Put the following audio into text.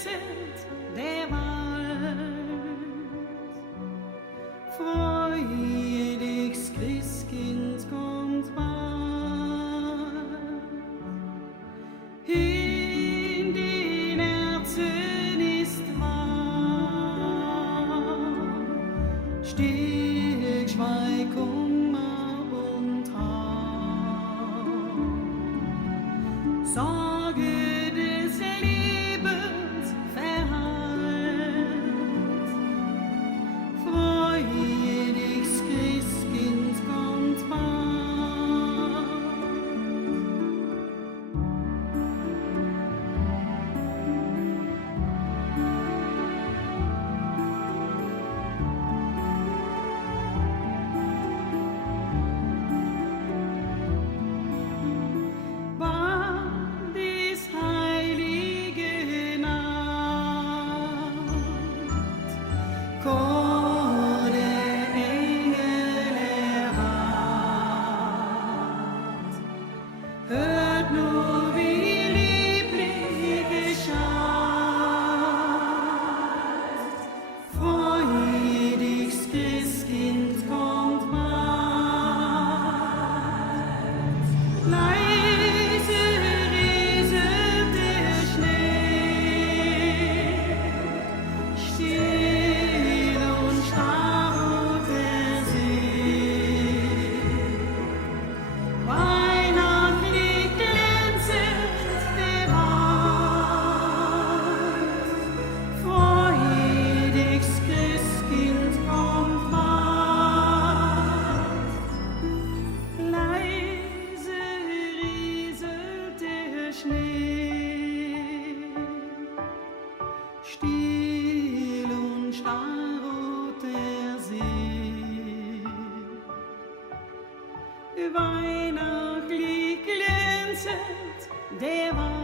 glänzend der Wald. Freudiges Christkind kommt bald. In den Herzen ist warm, still Schweig, Kummer und Traum. Sorge des Lebens verhallt. Freudiges Christkind kommt bald. Bald ist heilige Nacht, Chor der Engel erwacht. Hört nur, wie lieblich geschallt. Freudiges Christkind kommt bald. Leise rieselt der Schnee, still und starr der See. Weihnachtlich glänzend der Wald. Freudiges Christkind kommt bald. Leise rieselt der Schnee, still und starr der See. Weihnachtlich glänzend der Wald.